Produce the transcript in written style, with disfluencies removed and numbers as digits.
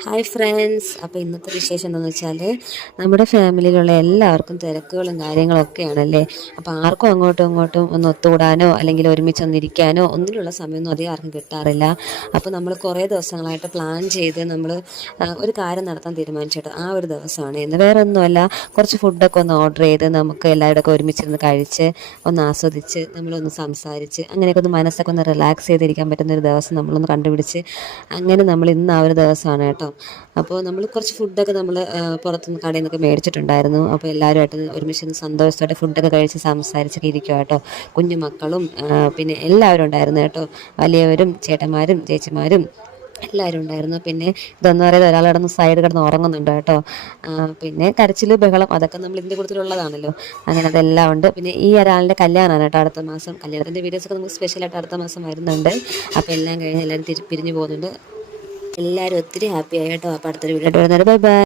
Hi friends. അപ്പോൾ ഇന്നത്തെ വിശേഷം എന്താണെന്ന് വെച്ചാൽ നമ്മുടെ ഫാമിലിയിലുള്ള എല്ലാവർക്കും തിരക്കുകളും കാര്യങ്ങളൊക്കെയാണല്ലേ. അപ്പോൾ ആർക്കും അങ്ങോട്ടും ഇങ്ങോട്ടും ഒന്ന് ഒത്തുകൂടാനോ അല്ലെങ്കിൽ ഒരുമിച്ചൊന്നിരിക്കാനോ ഒന്നിനുള്ള സമയമൊന്നും അധികം ആർക്കും കിട്ടാറില്ല. അപ്പോൾ നമ്മൾ കുറേ ദിവസങ്ങളായിട്ട് പ്ലാൻ ചെയ്ത് നമ്മൾ ഒരു കാര്യം നടത്താൻ തീരുമാനിച്ചിട്ട് ആ ഒരു ദിവസമാണ് ഇന്ന്. വേറെ ഒന്നുമല്ല, കുറച്ച് ഫുഡൊക്കെ ഒന്ന് ഓർഡർ ചെയ്ത് നമുക്ക് എല്ലാവരും ഒക്കെ ഒരുമിച്ചിരുന്ന് കഴിച്ച് ഒന്ന് ആസ്വദിച്ച് നമ്മളൊന്ന് സംസാരിച്ച് അങ്ങനെയൊക്കെ ഒന്ന് മനസ്സൊക്കെ ഒന്ന് റിലാക്സ് ചെയ്തിരിക്കാൻ പറ്റുന്നൊരു ദിവസം നമ്മളൊന്ന് കണ്ടുപിടിച്ച് അങ്ങനെ നമ്മൾ ഇന്ന് ആ ഒരു ദിവസമാണ് കേട്ടോ. അപ്പോൾ നമ്മൾ കുറച്ച് ഫുഡൊക്കെ നമ്മൾ പുറത്തുനിന്ന് കടയിൽ നിന്നൊക്കെ മേടിച്ചിട്ടുണ്ടായിരുന്നു. അപ്പോൾ എല്ലാവരുമായിട്ട് ഒരുമിച്ച് സന്തോഷത്തോടെ ഫുഡൊക്കെ കഴിച്ച് സംസാരിച്ചൊക്കെ ഇരിക്കുക കേട്ടോ. കുഞ്ഞു മക്കളും പിന്നെ എല്ലാവരും ഉണ്ടായിരുന്നു കേട്ടോ. വലിയവരും ചേട്ടന്മാരും ചേച്ചിമാരും എല്ലാവരും ഉണ്ടായിരുന്നു. പിന്നെ ഇതൊന്നും അറിയാതെ ഒരാൾ കിടന്ന് സൈഡ് കിടന്ന് ഉറങ്ങുന്നുണ്ട് കേട്ടോ. പിന്നെ കരച്ചിൽ ബഹളം അതൊക്കെ നമ്മൾ ഇതിൻ്റെ കൂട്ടത്തിലുള്ളതാണല്ലോ. അങ്ങനെ അതെല്ലാം ഉണ്ട്. പിന്നെ ഈ ഒരാളുടെ കല്യാണമാണ് കേട്ടോ അടുത്ത മാസം. കല്യാണത്തിൻ്റെ വീഡിയോസൊക്കെ നമുക്ക് സ്പെഷ്യലായിട്ട് അടുത്ത മാസം വരുന്നുണ്ട്. അപ്പോൾ എല്ലാം കഴിഞ്ഞ് എല്ലാവരും പിരിഞ്ഞു പോകുന്നുണ്ട്. എല്ലാവരും ഒത്തിരി ഹാപ്പി ആയി കേട്ടോ. അപ്പോൾ അടുത്തൊരു വീഡിയോ ആയിട്ട് വരുന്നത്. Bye bye.